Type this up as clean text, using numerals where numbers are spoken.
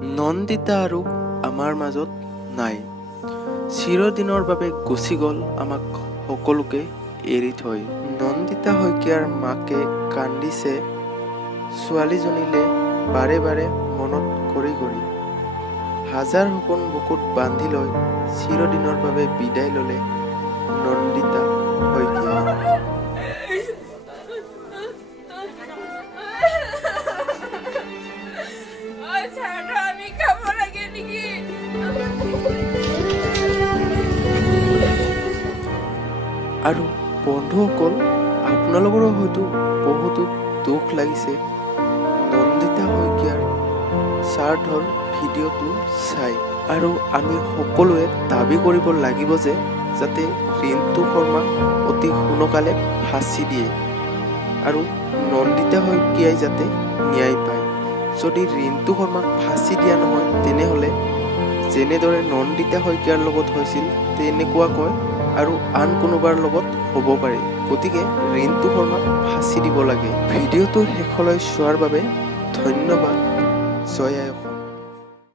নন্দিতা আৰু আমাৰ মাজত নাই। চিৰদিনৰ বাবে গুচি গ'ল আমাক সকলোকে এৰি থৈ। নন্দিতা শইকীয়াৰ মাকে কান্দিছে ছোৱালীজনীলে বাৰে বাৰে মনত কৰি কৰি। হাজাৰ সপোন বুকুত বান্ধি লৈ চিৰদিনৰ বাবে বিদায় ল'লে নন্দিতা শইকীয়াই। আৰু বন্ধুসকল, আপোনালোকৰো হয়তো বহুতো দুখ লাগিছে নন্দিতা শইকীয়াৰ স্বাৰ্থৰ ভিডিঅ'টো চাই। আৰু আমি সকলোৱে দাবী কৰিব লাগিব যে যাতে ৰিণ্টু শৰ্মাক অতি সোনকালে ফাঁচি দিয়ে আৰু নন্দিতা শইকীয়াই যাতে ন্যায় পায়। যদি ৰিণ্টু শৰ্মাক ফাঁচি দিয়া নহয়, তেনেহ'লে যেনেদৰে নন্দিতা শইকীয়াৰ লগত হৈছিল তেনেকুৱাকৈ আৰু আন কোনোবাৰ লগত হ'ব পাৰে। গতিকে ৰিণ্টু শৰ্মাক ফাঁচি দিব লাগে। ভিডিঅ'টো শেষলৈ চোৱাৰ বাবে ধন্যবাদ। জয় আই অসম।